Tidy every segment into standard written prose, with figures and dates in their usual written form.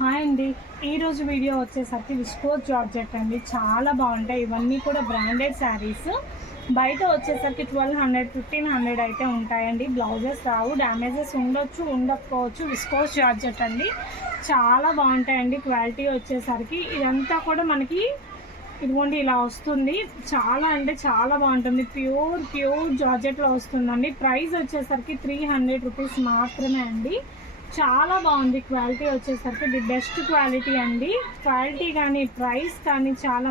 Hi అండి. ఈరోజు video వచ్చేసరికి విస్కోస్ జార్జెట్ అండి. చాలా బాగుంటాయి. ఇవన్నీ కూడా బ్రాండెడ్ శారీస్. బయట వచ్చేసరికి 1200 1500 అయితే ఉంటాయండి. బ్లౌజెస్ రావు, డ్యామేజెస్ ఉండొచ్చు ఉండకపోవచ్చు. విస్కోస్ జార్జెట్ అండి, చాలా బాగుంటాయండి. క్వాలిటీ వచ్చేసరికి ఇదంతా కూడా మనకి ఇదిగోండి ఇలా వస్తుంది. చాలా అంటే చాలా బాగుంటుంది. ప్యూర్ జార్జెట్లో వస్తుందండి. ప్రైస్ వచ్చేసరికి 300 రూపీస్ మాత్రమే అండి. చాలా బాగుంది. క్వాలిటీ వచ్చేసరికి ది బెస్ట్ క్వాలిటీ అండి. క్వాలిటీ కానీ ప్రైస్ కానీ చాలా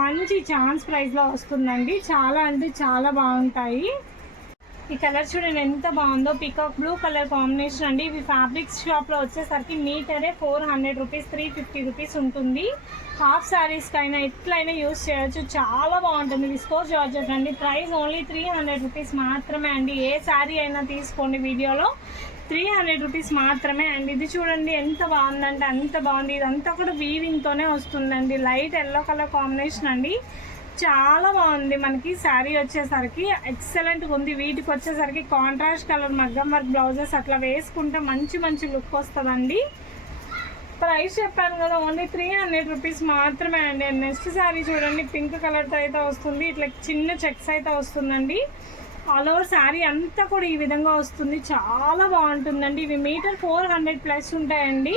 మంచి ఛాన్స్ ప్రైస్లో వస్తుందండి. చాలా అంటే చాలా బాగుంటాయి. ఈ కలర్ చూడండి ఎంత బాగుందో. పికాక్ బ్లూ కలర్ కాంబినేషన్ అండి. ఇవి ఫ్యాబ్రిక్స్ షాప్లో వచ్చేసరికి మీటరే 400 రూపీస్ 350 రూపీస్ ఉంటుంది. హాఫ్ శారీస్కైనా ఎట్లయినా యూస్ చేయొచ్చు. చాలా బాగుంటుంది. విస్కోస్ జార్జెట్ అండి. ప్రైస్ ఓన్లీ 300 రూపీస్ మాత్రమే అండి. ఏ శారీ అయినా తీసుకోండి, వీడియోలో 300 రూపీస్ మాత్రమే అండి. ఇది చూడండి ఎంత బాగుందంటే అంత బాగుంది. ఇదంతా కూడా వీవింగ్తోనే వస్తుందండి. లైట్ ఎల్లో కలర్ కాంబినేషన్ అండి. చాలా బాగుంది. మనకి శారీ వచ్చేసరికి ఎక్సలెంట్గా ఉంది. వీటికి వచ్చేసరికి కాంట్రాస్ట్ కలర్ మగ్గం వర్క్ బ్లౌజెస్ అట్లా వేసుకుంటే మంచి లుక్ వస్తుందండి. ప్రైస్ చెప్పాను కదా, ఓన్లీ 300 రూపీస్ మాత్రమే అండి. నెక్స్ట్ శారీ చూడండి, పింక్ కలర్తో అయితే వస్తుంది. ఇట్లా చిన్న చెక్స్ అయితే వస్తుందండి. ఆల్ ఓవర్ శారీ అంతా కూడా ఈ విధంగా వస్తుంది. చాలా బాగుంటుందండి. ఇవి మీటర్ 400 ప్లస్ ఉంటాయండి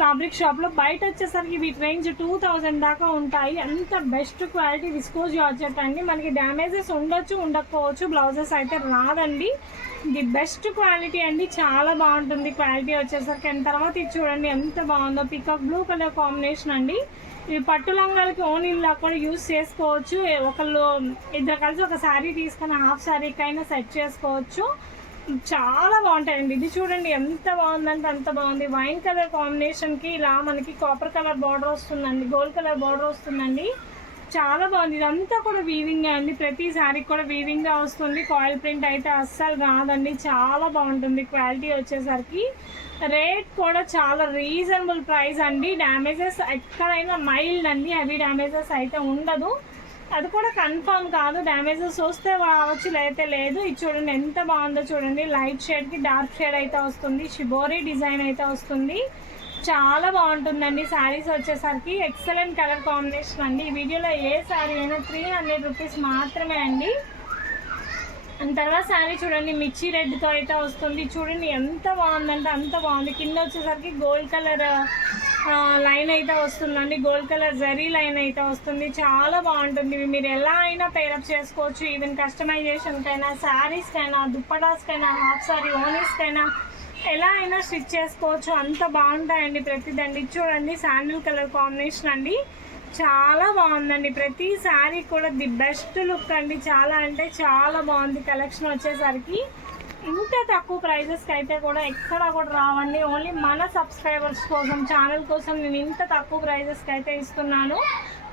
ఫ్యాబ్రిక్ షాప్లో. బయట వచ్చేసరికి వీటి రేంజ్ 2000 దాకా ఉంటాయి. అంత బెస్ట్ క్వాలిటీ విస్కోస్ జార్జెట్ అండి. మనకి డ్యామేజెస్ ఉండొచ్చు ఉండకపోవచ్చు, బ్లౌజెస్ అయితే రాదండి. ది బెస్ట్ క్వాలిటీ అండి. చాలా బాగుంటుంది క్వాలిటీ వచ్చేసరికి. అండ్ తర్వాత ఇది చూడండి ఎంత బాగుందో. పికాక్ బ్లూ కలర్ కాంబినేషన్ అండి. ఇవి పట్టు లంగాలకి ఓన్లీలా కూడా యూస్ చేసుకోవచ్చు. ఇద్దరు కలిసి ఒక శారీ తీసుకొని హాఫ్ శారీకైనా సెట్ చేసుకోవచ్చు. చాలా బాగుంటాయండి. ఇది చూడండి ఎంత బాగుందంటే అంత బాగుంది. వైన్ కలర్ కాంబినేషన్కి ఇలా మనకి కాపర్ కలర్ బార్డర్ వస్తుందండి, గోల్డ్ కలర్ బార్డర్ వస్తుందండి. చాలా బాగుంది. ఇదంతా కూడా వీవింగ్ అండి. ప్రతి శారీకి కూడా వీవింగ్గా వస్తుంది. కాయిల్ ప్రింట్ అయితే అస్సలు రాదండి. చాలా బాగుంటుంది క్వాలిటీ వచ్చేసరికి. రేట్ కూడా చాలా రీజనబుల్ ప్రైస్ అండి. డ్యామేజెస్ ఎక్కడైనా మైల్డ్ అండి, హెవీ డ్యామేజెస్ అయితే ఉండదు. అది కూడా కన్ఫర్మ్ కాదు. డ్యామేజెస్ వస్తే రావచ్చు, లేతే లేదు. ఇది చూడండి ఎంత బాగుందో చూడండి. లైట్ షేడ్కి డార్క్ షేడ్ అయితే వస్తుంది. షిబోరీ డిజైన్ అయితే వస్తుంది. చాలా బాగుంటుందండి. శారీస్ వచ్చేసరికి ఎక్సలెంట్ కలర్ కాంబినేషన్ అండి. ఈ వీడియోలో ఏ శారీ అయినా 300 రూపీస్ మాత్రమే అండి. అండ్ తర్వాత శారీ చూడండి మిర్చి రెడ్తో అయితే వస్తుంది. చూడండి ఎంత బాగుందంటే అంత బాగుంది. కింద వచ్చేసరికి గోల్డ్ కలర్ లైన్ అయితే వస్తుందండి. గోల్డ్ కలర్ జరీ లైన్ అయితే వస్తుంది. చాలా బాగుంటుంది. ఇవి మీరు ఎలా అయినా పేరప్ చేసుకోవచ్చు. ఈవెన్ కస్టమైజేషన్కైనా, శారీస్కైనా, దుప్పటాస్కైనా, హాఫ్ శారీ ఓనీస్కైనా ఎలా అయినా స్టిచ్ చేసుకోవచ్చు. అంత బాగుంటాయండి ప్రతిదండి. చూడండి శాండిల్ కలర్ కాంబినేషన్ అండి. చాలా బాగుందండి. ప్రతి శారీ కూడా ది బెస్ట్ లుక్ అండి. చాలా అంటే చాలా బాగుంది. కలెక్షన్ వచ్చేసరికి ఇంత తక్కువ ప్రైజెస్కి అయితే కూడా ఎక్కడ కూడా రావండి. ఓన్లీ మన సబ్స్క్రైబర్స్ కోసం, ఛానల్ కోసం నేను ఇంత తక్కువ ప్రైజెస్కి అయితే ఇస్తున్నాను.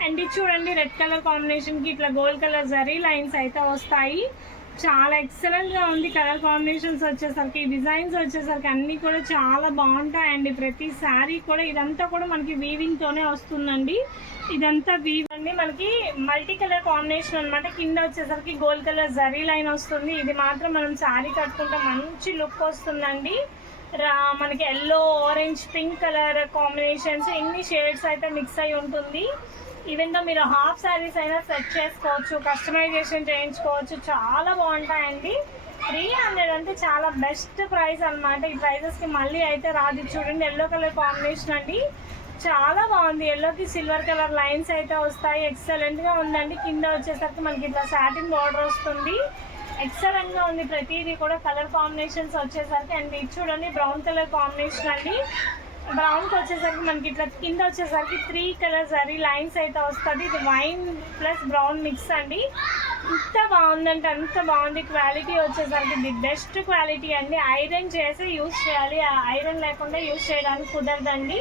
అండ్ ఇది చూడండి రెడ్ కలర్ కాంబినేషన్కి ఇట్లా గోల్డ్ కలర్ జరీ లైన్స్ అయితే వస్తాయి. చాలా ఎక్సలెంట్గా ఉంది. కలర్ కాంబినేషన్స్ వచ్చేసరికి, డిజైన్స్ వచ్చేసరికి అన్నీ కూడా చాలా బాగుంటాయండి. ప్రతి శారీ కూడా ఇదంతా కూడా మనకి వీవింగ్తోనే వస్తుందండి. ఇదంతా వీవ్ అండి. మనకి మల్టీ కలర్ కాంబినేషన్ అనమాట. కింద వచ్చేసరికి గోల్డ్ కలర్ జరీ లైన్ వస్తుంది. ఇది మాత్రం మనం శారీ కట్టుకుంటే మంచి లుక్ వస్తుందండి. మనకి yellow, orange, pink colour combinations ఇన్ని షేడ్స్ అయితే మిక్స్ అయి ఉంటుంది. ఈవెన్ దో మీరు హాఫ్ శారీస్ అయినా సెట్ చేసుకోవచ్చు, కస్టమైజేషన్ చేయించుకోవచ్చు. చాలా బాగుంటాయండి. 300 అంటే చాలా బెస్ట్ ప్రైస్ అనమాట. ఈ ప్రైజెస్కి మళ్ళీ అయితే రాదు. చూడండి ఎల్లో కలర్ కాంబినేషన్ అండి. చాలా బాగుంది. ఎల్లోకి సిల్వర్ కలర్ లైన్స్ అయితే వస్తాయి. ఎక్సలెంట్గా ఉందండి. కింద వచ్చేసరికి మనకి ఇట్లా సాటిన్ బార్డర్ వస్తుంది. ఎక్సలెంట్గా ఉంది. ప్రతిదీ కూడా కలర్ కాంబినేషన్స్ వచ్చేసరికి. అండ్ ఇది చూడండి బ్రౌన్ కలర్ కాంబినేషన్ అండి. బ్రౌన్కి వచ్చేసరికి మనకి ఇట్లా కింద వచ్చేసరికి 3 కలర్ జరీ లైన్స్ అయితే వస్తుంది. ఇది వైన్ ప్లస్ బ్రౌన్ మిక్స్ అండి. ఇంత బాగుందంటే అంత బాగుంది. క్వాలిటీ వచ్చేసరికి ది బెస్ట్ క్వాలిటీ అండి. ఐరన్ చేసి యూజ్ చేయాలి, ఐరన్ లేకుండా యూజ్ చేయడానికి కుదరదండి.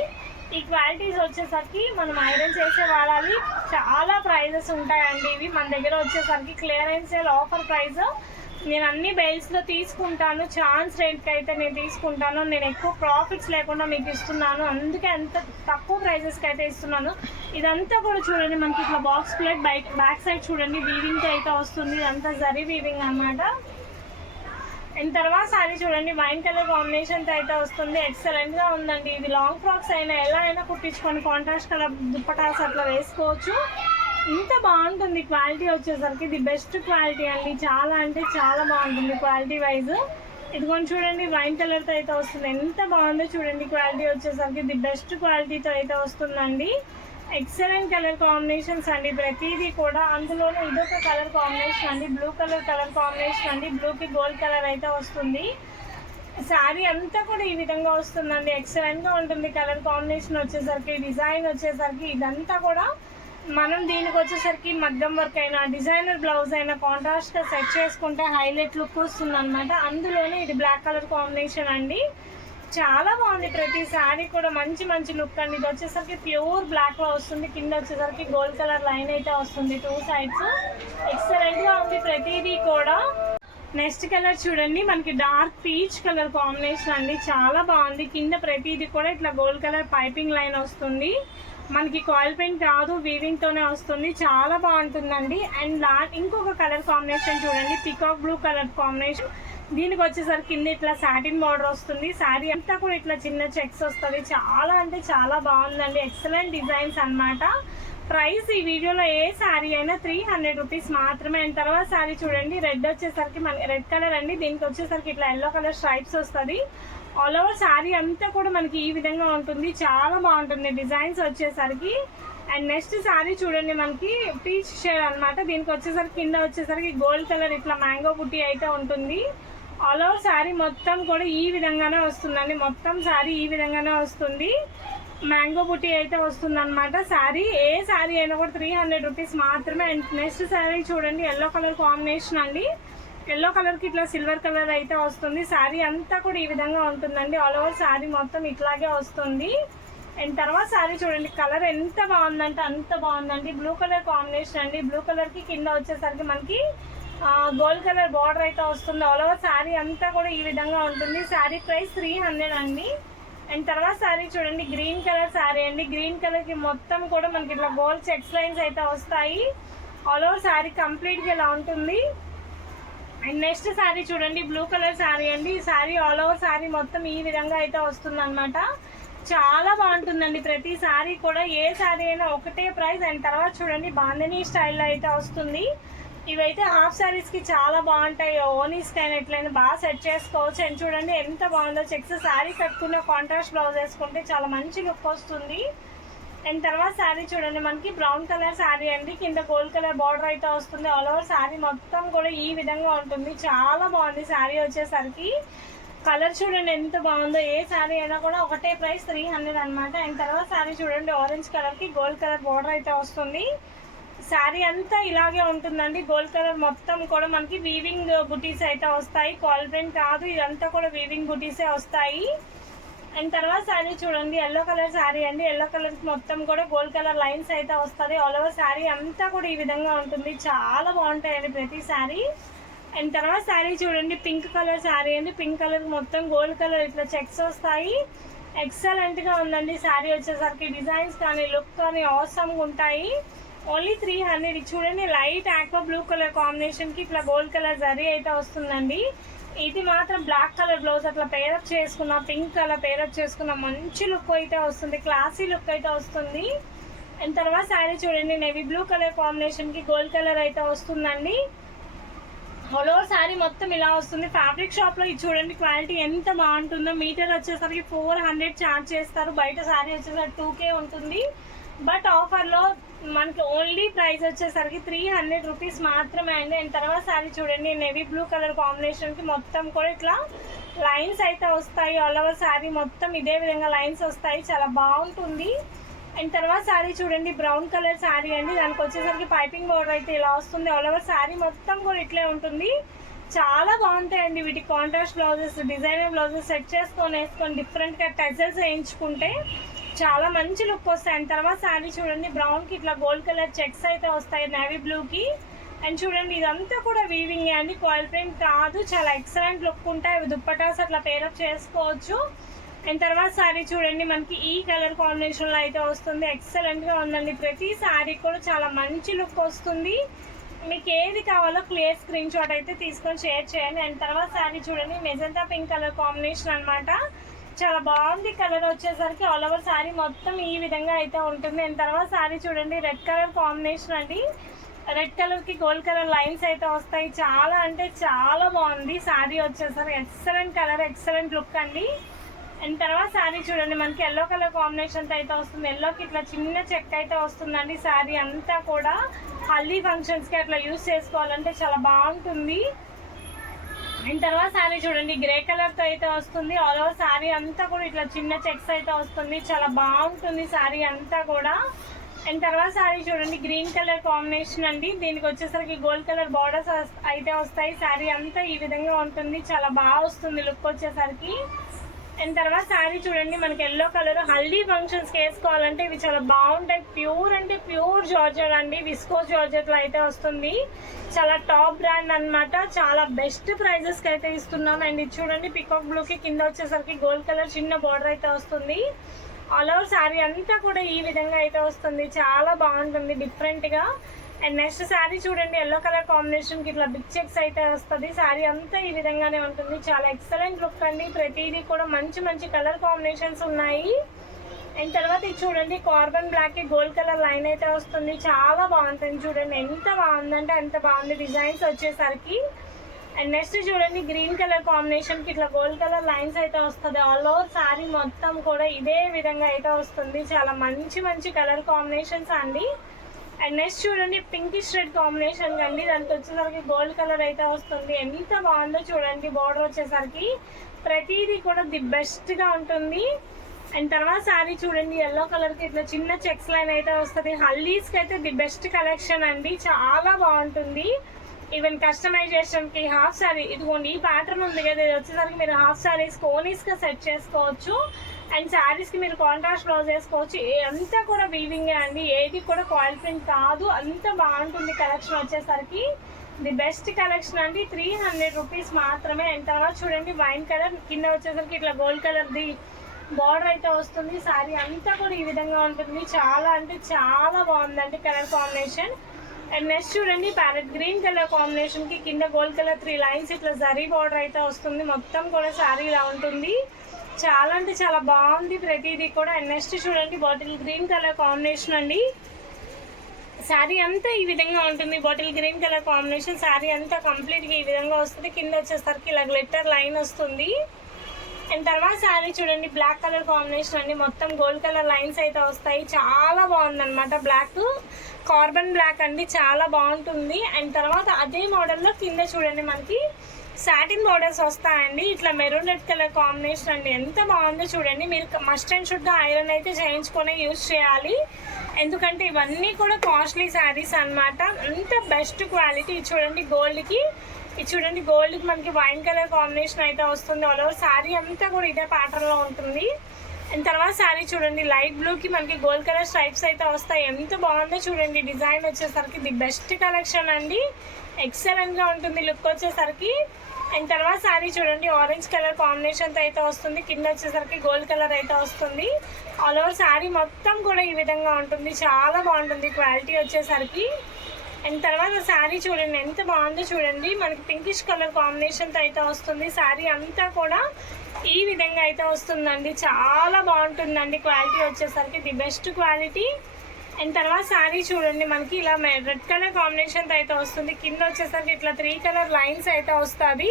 ఈ క్వాలిటీస్ వచ్చేసరికి మనం ఐరన్ చేసే వాడాలి. చాలా ప్రైజెస్ ఉంటాయండి. ఇవి మన దగ్గర వచ్చేసరికి క్లియరెన్స్ సేల్ ఆఫర్ ప్రైస్. నేను అన్ని బెల్స్లో తీసుకుంటాను. ఛాన్స్ రేట్కి అయితే నేను తీసుకుంటాను. నేను ఎక్కువ ప్రాఫిట్స్ లేకుండా మీకు ఇస్తున్నాను. అందుకే అంత తక్కువ ప్రైజెస్కి అయితే ఇస్తున్నాను. ఇదంతా కూడా చూడండి మనకి ఇట్లా బాక్స్ ప్లేట్ బ్యాక్ సైడ్ చూడండి వీవింగ్తో అయితే వస్తుంది. ఇదంతా జరీ వీవింగ్ అన్నమాట. అండ్ తర్వాత సారీ చూడండి వైన్ కలర్ కాంబినేషన్తో అయితే వస్తుంది. ఎక్సలెంట్గా ఉందండి. ఇది లాంగ్ ఫ్రాక్స్ అయినా ఎలా అయినా కుట్టించుకొని కాంట్రాస్ట్ కలర్ దుప్పటాస్ అట్లా వేసుకోవచ్చు. ఇంత బాగుంటుంది క్వాలిటీ వచ్చేసరికి. ది బెస్ట్ క్వాలిటీ అండి. చాలా అంటే చాలా బాగుంటుంది క్వాలిటీ వైజ్. ఇదిగోండి చూడండి వైన్ కలర్తో అయితే వస్తుంది. ఎంత బాగుందో చూడండి క్వాలిటీ వచ్చేసరికి. ది బెస్ట్ క్వాలిటీతో అయితే వస్తుందండి. ఎక్సలెంట్ కలర్ కాంబినేషన్స్ అండి ప్రతిదీ కూడా. అందులోనే ఇదొక కలర్ కాంబినేషన్ అండి, బ్లూ కలర్ కాంబినేషన్ అండి. బ్లూకి గోల్డ్ కలర్ అయితే వస్తుంది. శారీ అంతా కూడా ఈ విధంగా వస్తుందండి. ఎక్సలెంట్గా ఉంటుంది కలర్ కాంబినేషన్ వచ్చేసరికి. డిజైన్ వచ్చేసరికి ఇదంతా కూడా మనం దీనికి వచ్చేసరికి మగ్గం వర్క్ అయినా డిజైనర్ బ్లౌజ్ అయినా కాంట్రాస్ట్గా సెట్ చేసుకుంటే హైలైట్ లుక్ వస్తుంది అనమాట. అందులోనే ఇది బ్లాక్ కలర్ కాంబినేషన్ అండి. చాలా బాగుంది ప్రతి శారీ కూడా. మంచి మంచి లుక్ అండి. ఇది వచ్చేసరికి ప్యూర్ బ్లాక్లో వస్తుంది. కింద వచ్చేసరికి గోల్డ్ కలర్ లైన్ అయితే వస్తుంది 2 sides. ఎక్సలెంట్గా ఉంది ప్రతిదీ కూడా. నెక్స్ట్ కలర్ చూడండి మనకి డార్క్ పీచ్ కలర్ కాంబినేషన్ అండి. చాలా బాగుంది. కింద ప్రతిదీ కూడా ఇట్లా గోల్డ్ కలర్ పైపింగ్ లైన్ వస్తుంది. మనకి కాయిల్ పెయింట్ కాదు, వీవింగ్తోనే వస్తుంది. చాలా బాగుంటుందండి. అండ్ ఇంకొక కలర్ కాంబినేషన్ చూడండి పికాక్ బ్లూ కలర్ కాంబినేషన్. దీనికి వచ్చేసరికి కింద ఇట్లా సాటిన్ బార్డర్ వస్తుంది. శారీ అంతా కూడా ఇట్లా చిన్న చెక్స్ వస్తుంది. చాలా అంటే చాలా బాగుందండి. ఎక్సలెంట్ డిజైన్స్ అనమాట. ప్రైస్ ఈ వీడియోలో ఏ శారీ అయినా 300 రూపీస్ మాత్రమే. అండ్ తర్వాత శారీ చూడండి రెడ్ వచ్చేసరికి మన రెడ్ కలర్ అండి. దీనికి వచ్చేసరికి ఇట్లా ఎల్లో కలర్ స్ట్రైప్స్ వస్తుంది. ఆల్ ఓవర్ శారీ అంతా కూడా మనకి ఈ విధంగా ఉంటుంది. చాలా బాగుంటుంది డిజైన్స్ వచ్చేసరికి. అండ్ నెక్స్ట్ శారీ చూడండి మనకి పీచ్ షేడ్ అనమాట. దీనికి వచ్చేసరికి కింద వచ్చేసరికి గోల్డ్ కలర్ ఇట్లా మ్యాంగో బుట్టి అయితే ఉంటుంది. ఆల్ ఓవర్ శారీ మొత్తం కూడా ఈ విధంగానే వస్తుందండి. మొత్తం శారీ ఈ విధంగానే వస్తుంది. మ్యాంగో బుట్టి అయితే వస్తుంది అనమాట. శారీ ఏ శారీ అయినా కూడా 300 రూపీస్ మాత్రమే. అండ్ నెక్స్ట్ శారీ చూడండి ఎల్లో కలర్ కాంబినేషన్ అండి. ఎల్లో కలర్కి ఇట్లా సిల్వర్ కలర్ అయితే వస్తుంది. శారీ అంతా కూడా ఈ విధంగా ఉంటుందండి. ఆల్ ఓవర్ శారీ మొత్తం ఇట్లాగే వస్తుంది. అండ్ తర్వాత శారీ చూడండి కలర్ ఎంత బాగుందంటే అంత బాగుందండి. బ్లూ కలర్ కాంబినేషన్ అండి. బ్లూ కలర్కి కింద వచ్చేసరికి మనకి గోల్డ్ కలర్ బార్డర్ అయితే వస్తుంది. ఆల్ ఓవర్ శారీ అంతా కూడా ఈ విధంగా ఉంటుంది. శారీ ప్రైస్ 300 అండి. అండ్ తర్వాత శారీ చూడండి గ్రీన్ కలర్ శారీ అండి. గ్రీన్ కలర్కి మొత్తం కూడా మనకి ఇట్లా గోల్డ్ చెక్స్ లైన్స్ అయితే వస్తాయి. ఆల్ ఓవర్ శారీ కంప్లీట్గా ఇలా ఉంటుంది. అండ్ నెక్స్ట్ శారీ చూడండి బ్లూ కలర్ శారీ అండి. ఈ శారీ ఆల్ ఓవర్ శారీ మొత్తం ఈ విధంగా అయితే వస్తుంది అనమాట. చాలా బాగుంటుందండి ప్రతి శారీ కూడా. ఏ శారీ అయినా ఒకటే ప్రైస్. అండ్ తర్వాత చూడండి బాందినీ స్టైల్లో అయితే వస్తుంది. ఇవైతే హాఫ్ శారీస్కి చాలా బాగుంటాయి. ఓనీస్కి అయినా ఎట్లయినా బాగా సెట్ చేసుకోవచ్చు. అండ్ చూడండి ఎంత బాగుందో చెక్స్. శారీ కట్టుకున్న కాంట్రాస్ట్ బ్లౌజ్ వేసుకుంటే చాలా మంచి లుక్ వస్తుంది. అండ్ తర్వాత శారీ చూడండి మనకి బ్రౌన్ కలర్ శారీ అండి. కింద గోల్డ్ కలర్ బార్డర్ అయితే వస్తుంది. ఆల్ ఓవర్ శారీ మొత్తం కూడా ఈ విధంగా ఉంటుంది. చాలా బాగుంది శారీ వచ్చేసరికి. కలర్ చూడండి ఎంత బాగుందో. ఏ శారీ అయినా కూడా ఒకటే ప్రైస్ 300 అనమాట. అండ్ తర్వాత శారీ చూడండి ఆరెంజ్ కలర్కి గోల్డ్ కలర్ బార్డర్ అయితే వస్తుంది. శారీ అంతా ఇలాగే ఉంటుందండి. గోల్డ్ కలర్ మొత్తం కూడా మనకి వీవింగ్ బుటీస్ అయితే వస్తాయి. కాల్ ప్రింట్ కాదు, ఇదంతా కూడా వీవింగ్ బుటీసే వస్తాయి. అండ్ తర్వాత శారీ చూడండి ఎల్లో కలర్ శారీ అండి. ఎల్లో కలర్కి మొత్తం కూడా గోల్డ్ కలర్ లైన్స్ అయితే వస్తుంది. ఆల్ ఓవర్ శారీ అంతా కూడా ఈ విధంగా ఉంటుంది. చాలా బాగుంటాయండి ప్రతి శారీ. అండ్ తర్వాత శారీ చూడండి పింక్ కలర్ శారీ అండి. పింక్ కలర్ మొత్తం గోల్డ్ కలర్ ఇట్లా చెక్స్ వస్తాయి. ఎక్సలెంట్గా ఉందండి శారీ వచ్చేసరికి. డిజైన్స్ కానీ లుక్ కానీ ఆసమ్గా ఉంటాయి. ఓన్లీ 300. చూడండి లైట్ ఆక్వా బ్లూ కలర్ కాంబినేషన్కి ఇట్లా గోల్డ్ కలర్ జరీ అయితే వస్తుందండి. ఇది మాత్రం బ్లాక్ కలర్ బ్లౌజ్ అట్లా పేరప్ చేసుకున్న, పింక్ కలర్ పేరప్ చేసుకున్న మంచి లుక్ అయితే వస్తుంది. క్లాసీ లుక్ అయితే వస్తుంది. అండ్ తర్వాత శారీ చూడండి నేవీ బ్లూ కలర్ కాంబినేషన్కి గోల్డ్ కలర్ అయితే వస్తుందండి. ఆల్ ఓవర్ శారీ మొత్తం ఇలా వస్తుంది. ఫ్యాబ్రిక్ షాప్లో ఇది చూడండి క్వాలిటీ ఎంత బాగుంటుందో. మీటర్ వచ్చేసరికి 400 ఛార్జ్ చేస్తారు. బయట శారీ వచ్చేసరికి 2K ఉంటుంది. బట్ ఆఫర్లో మనకి ఓన్లీ ప్రైస్ వచ్చేసరికి 300 రూపీస్ మాత్రమే అండి. అండ్ తర్వాత శారీ చూడండి నేవీ బ్లూ కలర్ కాంబినేషన్కి మొత్తం కూడా ఇట్లా లైన్స్ అయితే వస్తాయి. ఆల్ ఓవర్ శారీ మొత్తం ఇదే విధంగా లైన్స్ వస్తాయి. చాలా బాగుంటుంది. అండ్ తర్వాత శారీ చూడండి బ్రౌన్ కలర్ శారీ అండి. దానికి వచ్చేసరికి పైపింగ్ బోర్డర్ అయితే ఇలా వస్తుంది. ఆల్ ఓవర్ శారీ మొత్తం కూడా ఇట్లే ఉంటుంది. చాలా బాగుంటాయండి వీటికి contrast blouses, designer blouses set చేసుకొని వేసుకొని డిఫరెంట్గా టెజల్స్ వేయించుకుంటే చాలా మంచి లుక్ వస్తాయి. అండ్ తర్వాత శారీ చూడండి బ్రౌన్కి ఇట్లా గోల్డ్ కలర్ చెక్స్ అయితే వస్తాయి నేవీ బ్లూకి. అండ్ చూడండి ఇదంతా కూడా వీవింగ్ అండి, కాయిల్ ప్రింట్ కాదు. చాలా ఎక్సలెంట్ లుక్ ఉంటాయి. దుప్పటాస్ అట్లా పేరప్ చేసుకోవచ్చు. అండ్ తర్వాత శారీ చూడండి మనకి ఈ కలర్ కాంబినేషన్లో అయితే వస్తుంది. ఎక్సలెంట్గా ఉందండి. ప్రతి శారీ కూడా చాలా మంచి లుక్ వస్తుంది. మీకు ఏది కావాలో క్లియర్ స్క్రీన్ షాట్ అయితే తీసుకొని షేర్ చేయండి. అండ్ తర్వాత శారీ చూడండి, మెజంతా పింక్ కలర్ కాంబినేషన్ అనమాట. చాలా బాగుంది. కలర్ వచ్చేసరికి ఆల్ ఓవర్ శారీ మొత్తం ఈ విధంగా అయితే ఉంటుంది. అండ్ తర్వాత శారీ చూడండి, రెడ్ కలర్ కాంబినేషన్ అండి. రెడ్ కలర్కి గోల్డ్ కలర్ లైన్స్ అయితే వస్తాయి. చాలా అంటే చాలా బాగుంది శారీ వచ్చేసరికి. ఎక్సలెంట్ కలర్, ఎక్సలెంట్ లుక్ అండి. అండ్ తర్వాత శారీ చూడండి, మనకి ఎల్లో కలర్ కాంబినేషన్తో అయితే వస్తుంది. ఎల్లోకి ఇట్లా చిన్న చెక్ అయితే వస్తుందండి. శారీ అంతా కూడా హల్దీ ఫంక్షన్స్కి అట్లా యూజ్ చేసుకోవాలంటే చాలా బాగుంటుంది. అండ్ తర్వాత శారీ చూడండి, గ్రే కలర్తో అయితే వస్తుంది. ఆల్ ఓవర్ శారీ అంతా కూడా ఇట్లా చిన్న చెక్స్ అయితే వస్తుంది. చాలా బాగుంటుంది శారీ అంతా కూడా. అండ్ తర్వాత శారీ చూడండి, గ్రీన్ కలర్ కాంబినేషన్ అండి. దీనికి వచ్చేసరికి గోల్డ్ కలర్ బార్డర్స్ అయితే వస్తాయి. శారీ అంతా ఈ విధంగా ఉంటుంది. చాలా బాగా వస్తుంది లుక్ వచ్చేసరికి. అండ్ తర్వాత శారీ చూడండి, మనకి ఎల్లో కలర్ హల్దీ ఫంక్షన్స్కి వేసుకోవాలంటే ఇవి చాలా బాగుంటాయి. ప్యూర్ అంటే ప్యూర్ జార్జెట్ అండి, విస్కోస్ జార్జెట్లో అయితే వస్తుంది. చాలా టాప్ బ్రాండ్ అనమాట. చాలా బెస్ట్ ప్రైజెస్కి అయితే ఇస్తున్నాం. అండ్ ఇది చూడండి, పికాక్ బ్లూకి కింద వచ్చేసరికి గోల్డ్ కలర్ చిన్న బార్డర్ అయితే వస్తుంది. ఆల్ ఓవర్ శారీ అంతా కూడా ఈ విధంగా అయితే వస్తుంది. చాలా బాగుంటుంది డిఫరెంట్గా. అండ్ నెక్స్ట్ శారీ చూడండి, ఎల్లో కలర్ కాంబినేషన్కి ఇట్లా బిగ్ చెక్స్ అయితే వస్తుంది. శారీ అంతా ఈ విధంగానే ఉంటుంది. చాలా ఎక్సలెంట్ లుక్ అండి. ప్రతిదీ కూడా మంచి మంచి కలర్ కాంబినేషన్స్ ఉన్నాయి. అండ్ తర్వాత ఇది చూడండి, కార్బన్ బ్లాక్కి గోల్డ్ కలర్ లైన్ అయితే వస్తుంది. చాలా బాగుంటుంది. చూడండి ఎంత బాగుందంటే అంత బాగుంది డిజైన్స్ వచ్చేసరికి. అండ్ నెక్స్ట్ చూడండి, గ్రీన్ కలర్ కాంబినేషన్కి ఇట్లా గోల్డ్ కలర్ లైన్స్ అయితే వస్తుంది. ఆల్ ఓవర్ శారీ మొత్తం కూడా ఇదే విధంగా అయితే వస్తుంది. చాలా మంచి మంచి కలర్ కాంబినేషన్స్ అండి. అండ్ నెక్స్ట్ చూడండి, పింకిష్ రెడ్ కాంబినేషన్ అండి. దానికి వచ్చేసరికి గోల్డ్ కలర్ అయితే వస్తుంది. ఎంత బాగుందో చూడండి. బార్డర్ వచ్చేసరికి ప్రతిదీ కూడా ది బెస్ట్గా ఉంటుంది. అండ్ తర్వాత శారీ చూడండి, ఎల్లో కలర్కి ఇట్లా చిన్న చెక్స్ లైన్ అయితే వస్తుంది. హల్దీస్కి అయితే ది బెస్ట్ కలెక్షన్ అండి. చాలా బాగుంటుంది. ఈవెన్ కస్టమైజేషన్కి హాఫ్ శారీ ఇదిగోండి, ఈ ప్యాటర్న్ ఉంది కదా, ఇది వచ్చేసరికి మీరు హాఫ్ శారీస్ కోనీస్గా సెట్ చేసుకోవచ్చు. అండ్ శారీస్కి మీరు కాంట్రాస్ట్ బ్లౌజ్ వేసుకోవచ్చు. అంతా కూడా వీవింగే అండి, ఏది కూడా కాయిల్ ప్రింట్ కాదు. అంత బాగుంటుంది కలెక్షన్ వచ్చేసరికి. ది బెస్ట్ కలెక్షన్ అండి. 300 రూపీస్ మాత్రమే. అండ్ తర్వాత చూడండి, వైన్ కలర్ కింద వచ్చేసరికి ఇట్లా గోల్డ్ కలర్ది బార్డర్ అయితే వస్తుంది. శారీ అంతా కూడా ఈ విధంగా ఉంటుంది. చాలా అంటే చాలా బాగుందండి కలర్ కాంబినేషన్. అండ్ నెక్స్ట్ చూడండి, ప్యారెట్ గ్రీన్ కలర్ కాంబినేషన్కి కింద గోల్డ్ కలర్ 3 లైన్స్ ఇట్లా జరీ బార్డర్ అయితే వస్తుంది. మొత్తం కూడా శారీ ఇలా ఉంటుంది. చాలా అంటే చాలా బాగుంది ప్రతిదీ కూడా. అండ్ నెక్స్ట్ చూడండి, బాటిల్ గ్రీన్ కలర్ కాంబినేషన్ అండి. శారీ అంతా ఈ విధంగా ఉంటుంది. Bottle green colour combination. Sari అంతా కంప్లీట్గా ఈ విధంగా వస్తుంది. కింద వచ్చేసరికి ఇలా గ్లిట్టర్ లైన్ వస్తుంది. అండ్ తర్వాత శారీ చూడండి, బ్లాక్ కలర్ కాంబినేషన్ అండి. మొత్తం గోల్డ్ కలర్ లైన్స్ అయితే వస్తాయి. చాలా బాగుందన్నమాట. బ్లాక్ కార్బన్ బ్లాక్ అండి, చాలా బాగుంటుంది. అండ్ తర్వాత అదే మోడల్లో కింద చూడండి, మనకి సాటిన్ బార్డర్స్ వస్తాయండి. ఇట్లా మెరూన్ రెడ్ కలర్ కాంబినేషన్ అండి. ఎంత బాగుందో చూడండి. మీరు మస్ట్ అండ్ షుడ్గా ఐరన్ అయితే చేయించుకొని యూజ్ చేయాలి. ఎందుకంటే ఇవన్నీ కూడా కాస్ట్లీ శారీస్ అనమాట. అంత బెస్ట్ క్వాలిటీ. ఇది చూడండి, గోల్డ్కి ఇది చూడండి, గోల్డ్కి మనకి వైన్ కలర్ కాంబినేషన్ అయితే వస్తుంది. ఆల్ ఓవర్ శారీ అంతా కూడా ఇదే ప్యాటర్న్లో ఉంటుంది. అండ్ తర్వాత శారీ చూడండి, లైట్ బ్లూకి మనకి గోల్డ్ కలర్ స్ట్రైప్స్ అయితే వస్తాయి. ఎంత బాగుందో చూడండి. డిజైన్ వచ్చేసరికి ది బెస్ట్ కలెక్షన్ అండి. ఎక్సలెంట్గా ఉంటుంది లుక్ వచ్చేసరికి. అండ్ తర్వాత శారీ చూడండి, ఆరెంజ్ కలర్ కాంబినేషన్తో అయితే వస్తుంది. కింద వచ్చేసరికి గోల్డ్ కలర్ అయితే వస్తుంది. ఆల్ ఓవర్ శారీ మొత్తం కూడా ఈ విధంగా ఉంటుంది. చాలా బాగుంటుంది క్వాలిటీ వచ్చేసరికి. అండ్ తర్వాత శారీ చూడండి ఎంత బాగుందో చూడండి. మనకి పింకిష్ కలర్ కాంబినేషన్తో అయితే వస్తుంది. శారీ అంతా కూడా ఈ విధంగా అయితే వస్తుందండి. చాలా బాగుంటుందండి క్వాలిటీ వచ్చేసరికి. The best quality. అండ్ తర్వాత శారీ చూడండి, మనకి ఇలా రెడ్ కలర్ కాంబినేషన్తో అయితే వస్తుంది. కింద వచ్చేసరికి ఇట్లా 3 కలర్ లైన్స్ అయితే వస్తుంది.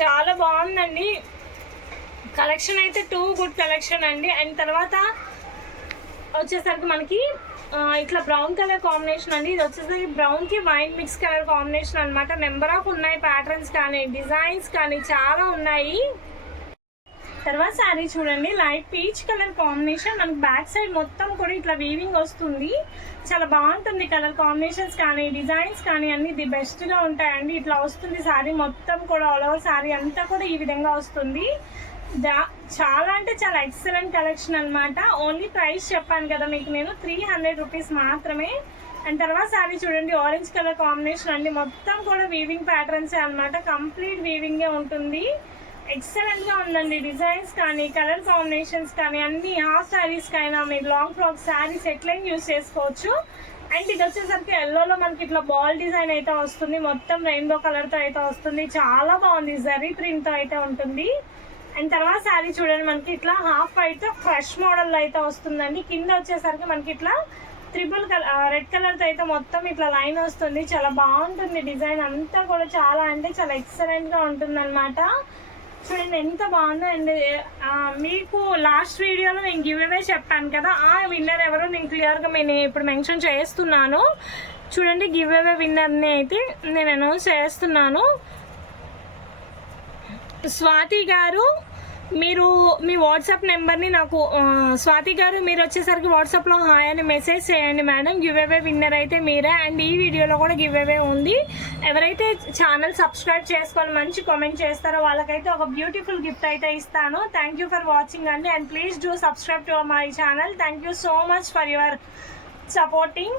చాలా బాగుందండి కలెక్షన్ అయితే. టూ గుడ్ కలెక్షన్ అండి. అండ్ తర్వాత వచ్చేసరికి మనకి ఇట్లా బ్రౌన్ కలర్ కాంబినేషన్ అండి. ఇది వచ్చేసరికి బ్రౌన్కి వైన్ మిక్స్ కలర్ కాంబినేషన్ అనమాట. నెంబర్ ఆఫ్ ఉన్నాయి ప్యాటర్న్స్ కానీ డిజైన్స్ కానీ చాలా ఉన్నాయి. తర్వాత శారీ చూడండి, లైట్ పీచ్ కలర్ కాంబినేషన్. మనకి బ్యాక్ సైడ్ మొత్తం కూడా ఇట్లా వీవింగ్ వస్తుంది. చాలా బాగుంటుంది కలర్ కాంబినేషన్స్ కానీ డిజైన్స్ కానీ అన్ని ది బెస్ట్గా ఉంటాయండి. ఇట్లా వస్తుంది శారీ మొత్తం కూడా. ఆల్ ఓవర్ శారీ అంతా కూడా ఈ విధంగా వస్తుంది. చాలా అంటే చాలా ఎక్సలెంట్ కలెక్షన్ అనమాట. ఓన్లీ ప్రైస్ చెప్పాను కదా మీకు నేను, 300 రూపీస్ మాత్రమే. అండ్ తర్వాత శారీ చూడండి, ఆరెంజ్ కలర్ కాంబినేషన్ అండి. మొత్తం కూడా వీవింగ్ ప్యాటర్న్సే అనమాట. కంప్లీట్ వీవింగే ఉంటుంది. ఎక్సలెంట్గా ఉందండి. డిజైన్స్ కానీ కలర్ కాంబినేషన్స్ కానీ అన్ని హాఫ్ శారీస్కి అయినా మీరు లాంగ్ ఫ్రాక్ శారీస్ ఎట్లయినా యూజ్ చేసుకోవచ్చు. అండ్ ఇది వచ్చేసరికి ఎల్లోలో మనకి ఇట్లా బాల్ డిజైన్ అయితే వస్తుంది, మొత్తం రెయిన్బో కలర్తో అయితే వస్తుంది. చాలా బాగుంది, జరీ ప్రింట్తో అయితే ఉంటుంది. అండ్ తర్వాత శారీ చూడండి, మనకి ఇట్లా హాఫ్ వైట్తో క్రష్ మోడల్ అయితే వస్తుందండి. కింద వచ్చేసరికి మనకి ఇట్లా ట్రిపుల్ కలర్ రెడ్ కలర్తో అయితే మొత్తం ఇట్లా లైన్ వస్తుంది. చాలా బాగుంటుంది డిజైన్ అంతా కూడా, చాలా అంటే చాలా ఎక్సలెంట్గా ఉంటుంది అనమాట. చూడండి ఎంత బాగుందో. అండ్ మీకు లాస్ట్ వీడియోలో నేను గివ్ అవే చెప్పాను కదా, ఆ విన్నర్ ఎవరో నేను క్లియర్గా నేను ఇప్పుడు మెన్షన్ చేస్తున్నాను. చూడండి గివ్ అవే విన్నర్ని అయితే నేను అనౌన్స్ చేస్తున్నాను. స్వాతి గారు, మీరు మీ వాట్సాప్ నెంబర్ని నాకు స్వాతి గారు మీరు వచ్చేసరికి వాట్సాప్లో హాయ్ అని మెసేజ్ చేయండి మేడం. గివ్ అవే విన్నర్ అయితే మీరే. అండ్ ఈ వీడియోలో కూడా గివ్ అవే ఉంది. ఎవరైతే ఛానల్ సబ్స్క్రైబ్ చేసుకొని మంచి కామెంట్ చేస్తారో వాళ్ళకైతే ఒక బ్యూటిఫుల్ గిఫ్ట్ అయితే ఇస్తాను. థ్యాంక్ యూ ఫర్ వాచింగ్ అండి. And please do subscribe to my channel. Thank you so much for your supporting.